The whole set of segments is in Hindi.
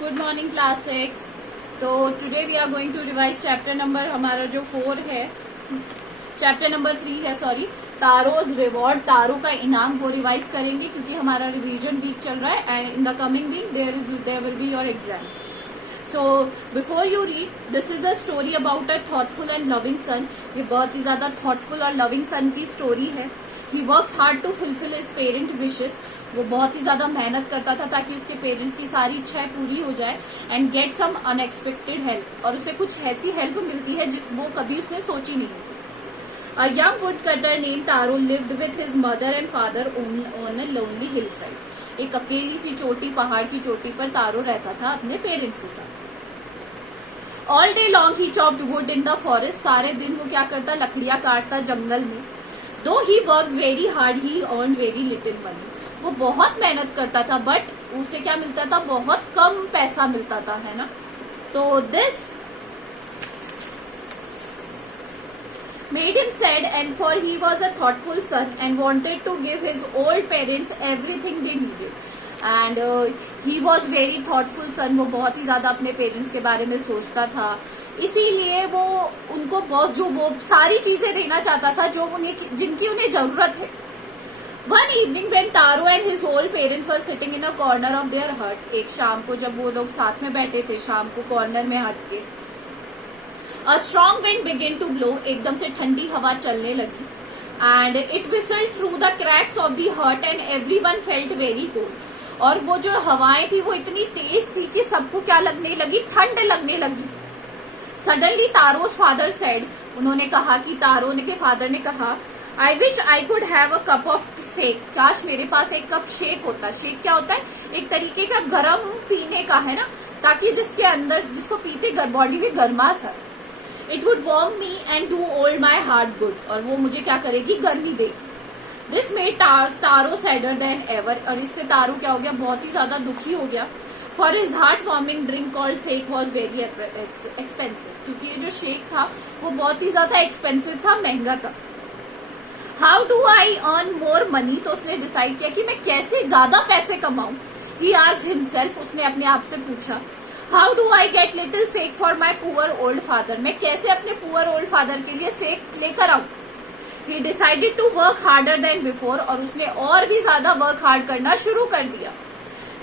Good morning class 6। तो today we are going to revise chapter number हमारा जो 4 है, चैप्टर नंबर 3 है, सॉरी, तारोज रिवॉर्ड, तारों का इनाम, वो रिवाइज करेंगे क्योंकि हमारा रिवीजन वीक चल रहा है and in the coming week there will be your exam. So before you read, this is a story about a thoughtful and loving son. ये बहुत ही ज्यादा thoughtful और loving son की स्टोरी है. He works hard to fulfill his parent wishes. वो बहुत ही ज्यादा मेहनत करता था ताकि उसके पेरेंट्स की सारी इच्छाएं पूरी हो जाए and get some unexpected help, और उसे कुछ ऐसी हेल्प मिलती है जिस वो कभी उसने सोची नहीं थी. A young woodcutter named Taro lived with his mother and father on a lonely hillside. एक अकेली सी चोटी, पहाड़ की चोटी पर तारो रहता था अपने पेरेंट्स के साथ. All day long he chopped would in the forest. सारे दिन वो क्या करता, लकड़ियां काटता जंगल में. दो ही वर्क वेरी हार्ड ही अर्न वेरी लिटिल मनी. वो बहुत मेहनत करता था बट उसे क्या मिलता था, बहुत कम पैसा मिलता था, है ना. तो this made him sad, and for he was a thoughtful son and wanted to give his old parents everything they needed. And he was very thoughtful son. वो बहुत ही ज्यादा अपने पेरेंट्स के बारे में सोचता था, इसीलिए वो उनको बहुत जो वो सारी चीजें देना चाहता था जो उन्हें जिनकी उन्हें जरूरत है. One evening when Taro and his old parents were sitting in a corner of their hut, एक शाम को जब वो लोग साथ में बैठे थे, शाम को कॉर्नर में हट के, A strong wind began to blow. एकदम से ठंडी हवा चलने लगी. And it whistled through the cracks of the hut and everyone felt very cold. और वो जो हवाएं थी वो इतनी तेज थी कि सबको क्या लगने लगी, ठंड लगने लगी. Suddenly Taro's father said, उन्होंने कहा कि तारो के फादर ने कहा, I wish I could have a cup of shake. काश मेरे पास एक कप शेक होता. शेक क्या होता है, एक तरीके का गर्म पीने का, है ना, ताकि जिसके अंदर जिसको पीते बॉडी में गर्माश है. It would warm me and do all my heart good. और वो मुझे क्या करेगी, गर्मी देगी. This made Taro sadder than ever. और इससे तारो क्या हो गया, बहुत ही ज्यादा दुखी हो गया. For his heart warming drink called shake was very expensive. क्योंकि ये जो शेक था वो बहुत ही ज्यादा एक्सपेंसिव था, महंगा था. How do I earn more money? तो उसने डिसाइड किया कि मैं कैसे ज्यादा पैसे कमाऊं. He asked himself, उसने अपने आप से पूछा, How do I get little shake for my poor old father? मैं कैसे अपने poor old father के लिए शेक लेकर आऊं. He decided to work harder than before. और उसने और भी ज्यादा वर्क हार्ड करना शुरू कर दिया.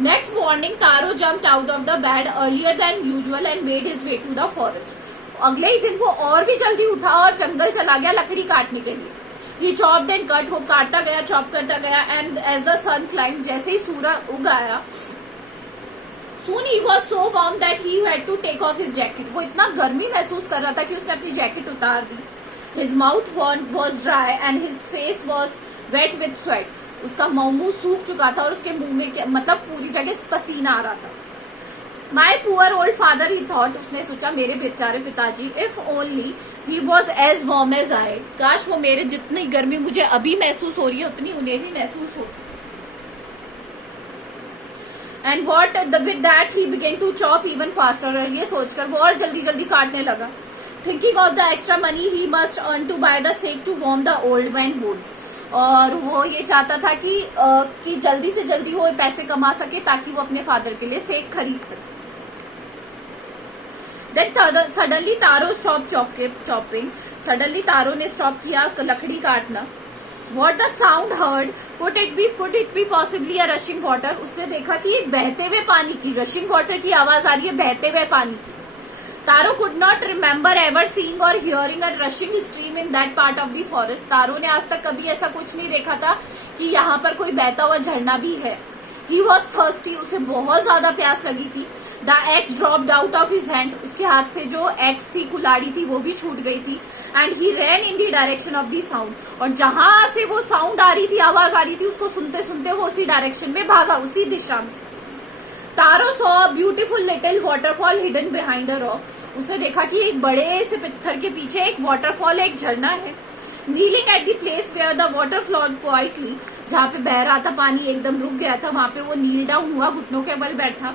Next morning, Taro jumped out of the bed earlier than usual and made his way to the forest. अगले ही दिन वो और भी जल्दी उठा और जंगल चला गया लकड़ी काटने के लिए. He chopped and cut. वो काटता गया, चॉप करता गया. And as the sun climbed, जैसे ही सूरज उग आया, Soon he was so warm that he had to take off his jacket. वो इतना गर्मी महसूस कर रहा था कि उसने अपनी जैकेट उतार दी. His mouth was dry and his face was wet with sweat. उसका मुंह सूख चुका था और उसके मुंह में मतलब पूरी जगह पसीना आ रहा था. My poor old father, he thought. उसने सोचा, मेरे बेचारे पिताजी, if only he was as warm as I. काश वो मेरे जितनी गर्मी मुझे अभी महसूस हो रही है उतनी उन्हें भी महसूस हो. And with that he began to chop even faster. ये सोचकर वो और जल्दी जल्दी काटने लगा. Thinking of the extra money he must earn to buy the shake to warm the old man's wounds. और वो ये चाहता था कि जल्दी से जल्दी वो पैसे कमा सके ताकि वो अपने फादर के लिए शेक खरीद सके. Then suddenly Taro stopped chopping. Suddenly तारो ने स्टॉप किया लकड़ी काटना. What the sound heard? Could it be possibly a rushing water? उसने देखा कि एक बहते हुए पानी की, rushing water की आवाज आ रही है, बहते हुए पानी की. Taro could not remember ever seeing or hearing a rushing stream in that part of the forest. तारो ने आज तक कभी ऐसा कुछ नहीं देखा था कि यहाँ पर कोई बहता हुआ झरना भी है. He was thirsty. उसे बहुत ज्यादा प्यास लगी थी. The axe dropped out of his hand. उसके हाथ से जो एक्स थी, कुल्हाड़ी थी, वो भी छूट गई थी. And he ran in the direction of the sound. और जहां से वो साउंड आ रही थी, आवाज आ रही थी, उसको सुनते सुनते वो उसी डायरेक्शन में भागा, उसी दिशा में. Taro saw a beautiful little waterfall hidden behind a rock. उसने देखा कि एक बड़े से पत्थर के पीछे एक वाटरफॉल, एक झरना है. Kneeling at the place where the water flowed quietly, जहाँ पे बह रहा था पानी, एकदम रुक गया था, वहां पे वो नील डाउन हुआ, घुटनों के बल बैठा.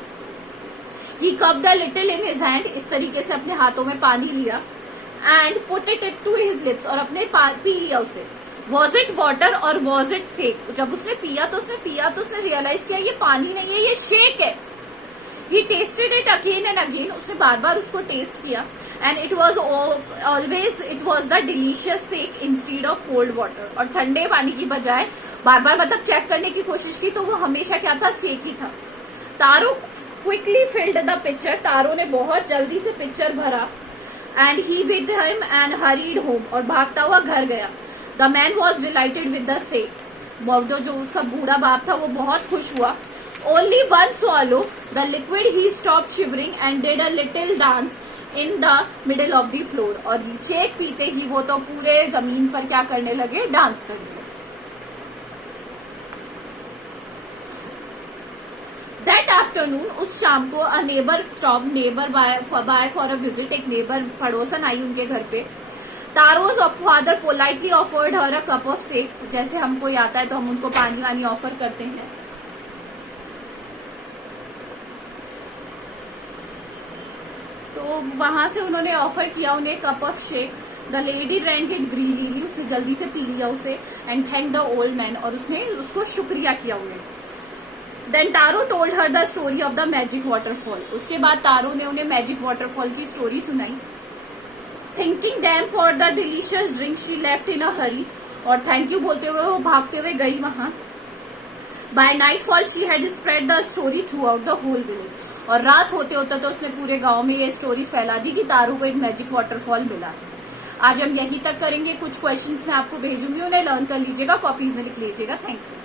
He cupped a little in his hand. इस तरीके से अपने हाथों में पानी लिया. And put it to his lips. और अपने पी लिया उसे. Was it water or was it shake? जब उसने पिया तो उसने रियलाइज किया ये पानी नहीं है, ये शेक है. He tested it again and again, उसने बार बार उसको टेस्ट किया, and it was always it was the delicious shake instead of cold water, और ठंडे पानी की बजाय बार बार मतलब चेक करने की कोशिश की तो वो हमेशा क्या था, शेक ही था। तारो क्विकली फिल्ड द पिक्चर, तारो ने बहुत जल्दी से पिक्चर भरा, and he with him and hurried home, और भागता हुआ घर गया। The man was dilated with the shake, जो उसका बूढ़ा बाप था वो बहुत खुश हुआ। Only one swallow, the liquid, he stopped shivering and did a little dance in the middle of the floor. और शेक पीते ही वो तो पूरे जमीन पर क्या करने लगे, डांस करने लगे। That afternoon, उस शाम को a neighbor stopped, neighbor by for a visit, एक neighbor पड़ोसन आई उनके घर पे। तारो's father politely offered her a cup of shake, जैसे हमको आता है तो हम उनको पानी वानी ऑफर करते हैं। तो वहां से उन्होंने ऑफर किया उन्हें cup of shake. The lady drank it greedily, उसने जल्दी से पी लिया उसे, and thank the old man, और उसने उसको शुक्रिया किया उन्हें। Then Taro told her the story of the magic waterfall, उसके बाद तारो ने उन्हें मैजिक वाटरफॉल की स्टोरी सुनाई। Thanking them for the delicious drink she left in a hurry, और थैंक यू बोलते हुए वो भागते हुए गई वहां। By nightfall she had spread the story throughout the whole village, और रात होते होते तो उसने पूरे गांव में ये स्टोरी फैला दी कि तारू को एक मैजिक वाटरफॉल मिला। आज हम यहीं तक करेंगे, कुछ क्वेश्चंस मैं आपको भेजूंगी, उन्हें लर्न कर लीजिएगा, कॉपीज में लिख लीजिएगा। Thank you.